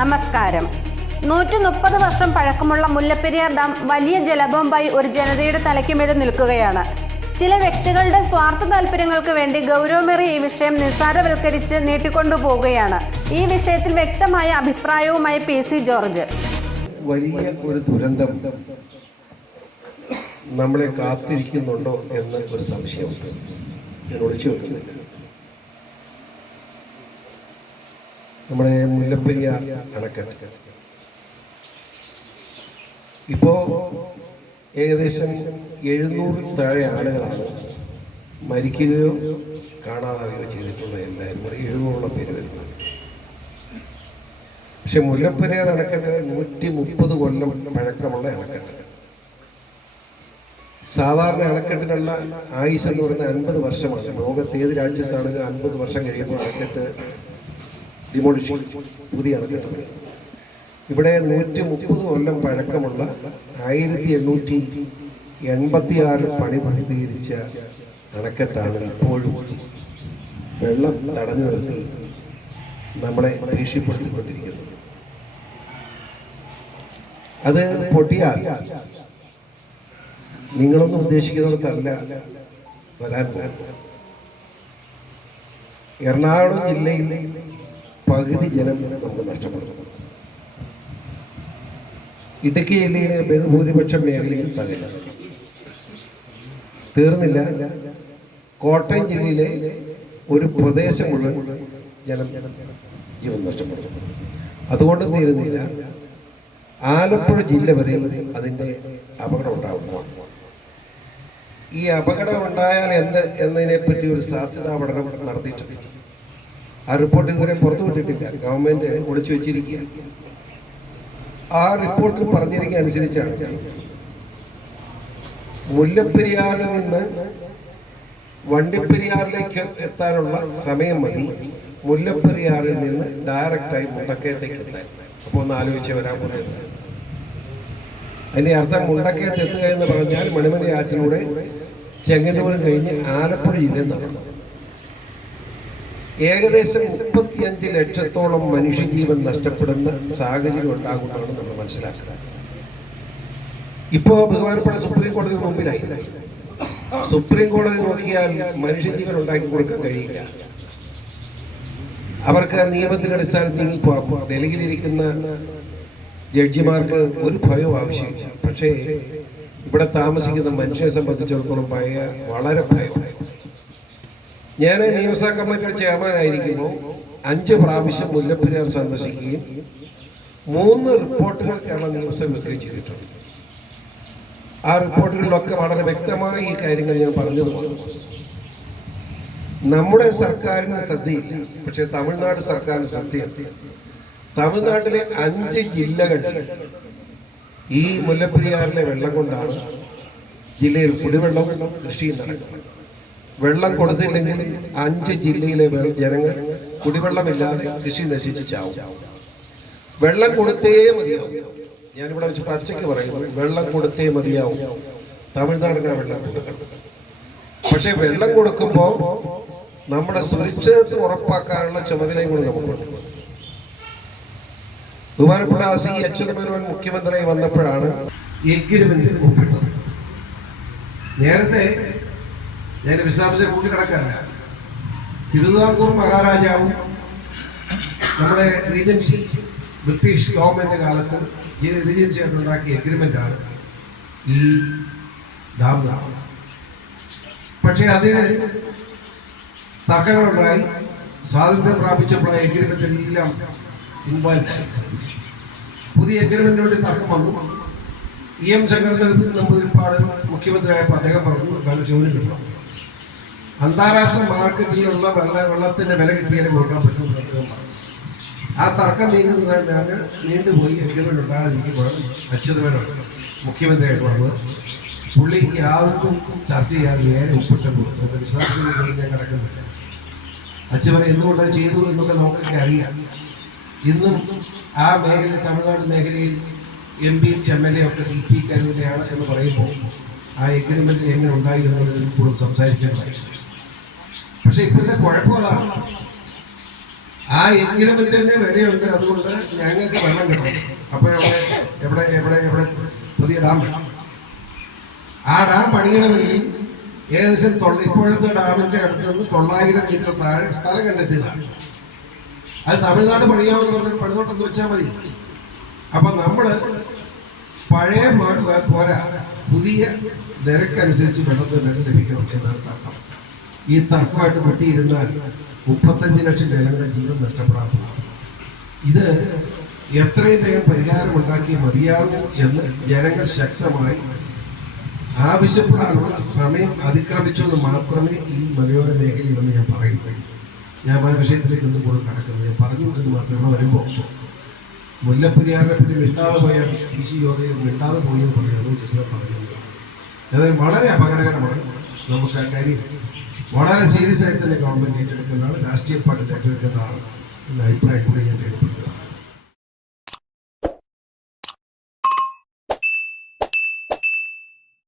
നമസ്കാരം. നൂറ്റി മുപ്പത് വർഷം പഴക്കമുള്ള മുല്ലപ്പെരിയാർ ഡാം വലിയ ജലബോംബായി ഒരു ജനതയുടെ തലയ്ക്കുമീതെ നിൽക്കുകയാണ്. ചില വ്യക്തികളുടെ സ്വാർത്ഥ താല്പര്യങ്ങൾക്ക് വേണ്ടി ഗൗരവമേറിയ ഈ വിഷയം നിസ്സാരവൽക്കരിച്ച് നീട്ടിക്കൊണ്ടുപോവുകയാണ്. ഈ വിഷയത്തിൽ വ്യക്തമായ അഭിപ്രായവുമായി പി സി ജോർജ്. വലിയ ഒരു ദുരന്തം നമ്മളെ കാത്തിരിക്കുന്നുണ്ടോ എന്ന് ഒരു സംശയം ഞാൻ ഒളിച്ചു നമ്മുടെ മുല്ലപ്പെരിയാർ അണക്കെട്ട്. ഇപ്പോ ഏകദേശം എഴുന്നൂറിൽ താഴെ ആളുകളാണ് മരിക്കുകയോ കാണാതാവുകയോ ചെയ്തിട്ടുള്ളത് എല്ലാവരും കൂടെ എഴുന്നൂറോളം പേര് വരുന്നത് പക്ഷെ മുല്ലപ്പെരിയാർ അണക്കെട്ട് നൂറ്റി മുപ്പത് കൊല്ലം പഴക്കമുള്ള അണക്കെട്ട്. സാധാരണ അണക്കെട്ടിനുള്ള ആയുസ് എന്ന് പറയുന്നത് അൻപത് വർഷമാണ്. ലോകത്ത് ഏത് രാജ്യത്താണ് അൻപത് വർഷം കഴിയുമ്പോൾ അണക്കെട്ട് ഡിമോളിഷ് ചെയ്യും. പുതിയ ഇവിടെ നൂറ്റി മുപ്പത് കൊല്ലം പഴക്കമുള്ള ആയിരത്തി എണ്ണൂറ്റി എൺപത്തി ആറ് പണി പൂർത്തീകരിച്ച അണക്കെട്ടാണ് ഇപ്പോഴും വെള്ളം തടഞ്ഞു നിർത്തി നമ്മളെ ഭീഷണിപ്പെടുത്തിക്കൊണ്ടിരിക്കുന്നത്. അത് പൊട്ടിയാൽ നിങ്ങളൊന്നും ഉദ്ദേശിക്കുന്നിടത്തല്ല വരാൻ പോകുന്നത്. എറണാകുളം ജില്ലയിൽ പകുതി ജനം നമുക്ക് നഷ്ടപ്പെടുന്നു ഇടുക്കി ജില്ലയിലെ ബഹുഭൂരിപക്ഷം മേഖലയും തകരും. തീർന്നില്ല. കോട്ടയം ജില്ലയിലെ ഒരു പ്രദേശം മുഴുവൻ ജനം ജീവൻ നഷ്ടപ്പെടുന്നു അതുകൊണ്ട് തീരുന്നില്ല. ആലപ്പുഴ ജില്ല വരെ അതിന്റെ അപകടം ഉണ്ടാകുന്നതാണ് ഈ അപകടം ഉണ്ടായാൽ എന്ത് എന്നതിനെ പറ്റി ഒരു സാധ്യതാ പഠനം നടത്തിയിട്ടുണ്ട്. ആ റിപ്പോർട്ട് ഇതുവരെ പുറത്തു വിട്ടിട്ടില്ല. ഗവൺമെന്റ് ഒളിച്ചു വെച്ചിരിക്കുകയാണ്. ആ റിപ്പോർട്ടിൽ പറഞ്ഞിരിക്കുക അനുസരിച്ചാണ്. മുല്ലപ്പെരിയാറിൽ നിന്ന് വണ്ടിപ്പെരിയാറിലേക്ക് എത്താനുള്ള സമയം മതി. മുല്ലപ്പെരിയാറിൽ നിന്ന് ഡയറക്റ്റായി മുണ്ടക്കയത്തേക്ക് എത്താൻ. അപ്പോൾ ഒന്ന് ആലോചിച്ച് വരാൻ പോകുന്നത്. അതിന്റെ അർത്ഥം മുണ്ടക്കയത്ത് എത്തുക എന്ന് പറഞ്ഞാൽ മണിമലയാറ്റിലൂടെ ചെങ്ങന്നൂരും കഴിഞ്ഞ് ആലപ്പുഴ ജില്ലയിൽ നടന്നു. ഏകദേശം മുപ്പത്തിയഞ്ച് ലക്ഷത്തോളം മനുഷ്യജീവൻ നഷ്ടപ്പെടുന്ന സാഹചര്യം ഉണ്ടാകുമെന്നാണ് നമ്മൾ മനസ്സിലാക്കുന്നത് ഇപ്പോ ബഹുമാനപ്പെട്ട സുപ്രീം കോടതി മുമ്പിലായി. സുപ്രീം കോടതി നോക്കിയാൽ മനുഷ്യജീവൻ ഉണ്ടാക്കി കൊടുക്കാൻ കഴിയില്ല. അവർക്ക് നിയമത്തിന്റെ അടിസ്ഥാനത്തിൽ ഡൽഹിയിലിരിക്കുന്ന ജഡ്ജിമാർക്ക് ഒരു ഭയവും ആവശ്യമില്ല. പക്ഷേ ഇവിടെ താമസിക്കുന്ന മനുഷ്യനെ സംബന്ധിച്ചിടത്തോളം ഭയ വളരെ ഭയമാണ്. ഞാൻ നിയമസഭാ കമ്മിറ്റിയുടെ ചെയർമാൻ ആയിരിക്കുമ്പോൾ അഞ്ച് പ്രാവശ്യം മുല്ലപ്പെരിയാർ സന്ദർശിക്കുകയും മൂന്ന് റിപ്പോർട്ടുകൾ കേരള നിയമസഭ വെക്കുകയും ചെയ്തിട്ടുണ്ട്. ആ റിപ്പോർട്ടുകളിലൊക്കെ വളരെ വ്യക്തമായി ഈ കാര്യങ്ങൾ ഞാൻ പറഞ്ഞതുമാണ്. നമ്മുടെ സർക്കാരിന് ശ്രദ്ധയില്ല പക്ഷെ തമിഴ്നാട് സർക്കാരിന് ശ്രദ്ധയുണ്ട് തമിഴ്നാട്ടിലെ അഞ്ച് ജില്ലകൾ ഈ മുല്ലപ്പെരിയാറിലെ വെള്ളം കൊണ്ടാണ് ജില്ലയിൽ കുടിവെള്ളം കൃഷിയും നടക്കുന്നത്. വെള്ളം കൊടുത്തില്ലെങ്കിൽ അഞ്ച് ജില്ലയിലെ ജനങ്ങൾ കുടിവെള്ളമില്ലാതെ കൃഷി നശിച്ച് ചാവും. വെള്ളം കൊടുത്തേ മതിയാവും. ഞാനിവിടെ വെച്ച് പച്ചയ്ക്ക് പറയുന്നു വെള്ളം കൊടുത്തേ മതിയാവും. തമിഴ്നാടിനെ വെള്ളം കൊടുക്കണം പക്ഷെ വെള്ളം കൊടുക്കുമ്പോൾ നമ്മുടെ സുരക്ഷിതത്വം ഉറപ്പാക്കാനുള്ള ചുമതലയും കൂടി നമുക്കുണ്ട്. ബഹുമാനപ്പെട്ട സി അച്യുതമേനോൻ മുഖ്യമന്ത്രിയായി വന്നപ്പോഴാണ് എഗ്രിമെന്റ് ഒപ്പിട്ടത്. നേരത്തെ ഞാൻ വിശദാംശം കൂട്ടി കിടക്കാറില്ല. തിരുവിതാംകൂർ മഹാരാജാവും നമ്മുടെ റീജൻസി ബ്രിട്ടീഷ് ഗവൺമെന്റ് കാലത്ത് ഈ റീജൻസി ആയിട്ട് ഉണ്ടാക്കിയ ആണ് ഈ ഡാം നിർമ്മാണം. പക്ഷേ അതിന് തർക്കങ്ങളുണ്ടായി. സ്വാതന്ത്ര്യം പ്രാപിച്ചപ്പോൾ ആ എഗ്രിമെന്റ് എല്ലാം ഇൻവാൽവ് ആയി. പുതിയ എഗ്രിമെന്റിന് വേണ്ടി തർക്കം വന്നു. ഇ എം ശങ്കരത്തിൽ നമ്പൂതിരിപ്പാട് മുഖ്യമന്ത്രിയായപ്പോൾ അദ്ദേഹം പറഞ്ഞു വെള്ള ചോദ്യം കിട്ടണം. അന്താരാഷ്ട്ര മാർക്കറ്റിലുള്ള വെള്ള വെള്ളത്തിന് വില കിട്ടിയാലും കൊടുക്കാൻ പറ്റുന്ന ആ തർക്കം നീങ്ങുന്നത് അങ്ങനെ നീണ്ടുപോയി എഗ്രിമെന്റ് ഉണ്ടാകാതിരിക്കുമ്പോഴാണ് അച്യുതമേനോൻ മുഖ്യമന്ത്രിയായിട്ട് വന്നത് പുള്ളി യാതൊന്നും ചർച്ച ചെയ്യാതെ നേരെ ഒപ്പിട്ട് കൊടുത്തു അതിന്റെ വിശദാംശങ്ങളിലേക്ക് ഞാൻ കിടക്കുന്നില്ല. അച്യുതമനെ എന്തുകൊണ്ടത് ചെയ്തു എന്നൊക്കെ നമുക്കൊക്കെ അറിയാം. ഇന്നും ആ മേഖല തമിഴ്നാട് മേഖലയിൽ എം പിയും എം എൽ എ ഒക്കെ സി പി കരുതലെയാണ് എന്ന് പറയുമ്പോൾ ആ എഗ്രിമെന്റ് എങ്ങനെ ഉണ്ടായി എന്നുള്ളതിൽ കൂടുതൽ സംസാരിക്കേണ്ടതായി പക്ഷെ ഇപ്പോഴത്തെ കുഴപ്പം ആ എങ്കിലും എഗ്രിമെന്റിന് വിലയുണ്ട്. അതുകൊണ്ട് ഞങ്ങൾക്ക് വെള്ളം കിട്ടണം. അപ്പൊ എവിടെ എവിടെ എവിടെ എവിടെ പുതിയ ഡാം വേണം. ആ ഡാം പണിയണമെങ്കിൽ ഏകദേശം ഇപ്പോഴത്തെ ഡാമിന്റെ അടുത്ത് നിന്ന് തൊള്ളായിരം മീറ്റർ താഴെ സ്ഥലം കണ്ടെത്തിയതാണ്. അത് തമിഴ്നാട് പണിയാമെന്ന് പറഞ്ഞ പണിതോട്ടെന്ന് വെച്ചാൽ മതി. അപ്പൊ നമ്മൾ പഴയ പോരാ. പുതിയ നിരക്കനുസരിച്ച് വെള്ളത്തിന് ലഭിക്കണം എന്നാണ് തർക്കം. ഈ തർക്കമായിട്ട് കുത്തിയിരുന്നാൽ മുപ്പത്തഞ്ച് ലക്ഷം ജനങ്ങളുടെ ജീവൻ നഷ്ടപ്പെടാൻ പോകും. ഇത് എത്രയും വേഗം പരിഹാരം ഉണ്ടാക്കി മതിയാകും എന്ന് ജനങ്ങൾ ശക്തമായി ആവശ്യപ്പെടാനുള്ള സമയം അതിക്രമിച്ചു എന്ന് മാത്രമേ ഈ മലയോര മേഖലയിൽ വന്ന് ഞാൻ പറയുന്നു. ഞാൻ ആ വിഷയത്തിലേക്ക് ഒന്നും കൂടെ കടക്കുന്നത് ഞാൻ പറഞ്ഞു എന്ന് മാത്രമേ വരുമ്പോൾ മുല്ലപ്പെരിയാറിനെ പറ്റി മിണ്ടാതെ പോയ പി സി യോഗയെ മിണ്ടാതെ പോയെന്ന് പറഞ്ഞു അതുകൊണ്ട് ഇത്ര പറഞ്ഞു ഏതായാലും വളരെ അപകടകരമാണ് നമുക്ക് ആ കാര്യം വളരെ സീരിയസ് ആയി തന്നെ ഗവൺമെന്റ് ഏറ്റെടുക്കുന്നതാണ് രാഷ്ട്രീയ പാർട്ടി ഏറ്റെടുക്കുന്നതാണ് എന്ന അഭിപ്രായം കൂടി ഞാൻ രേഖപ്പെടുത്തുക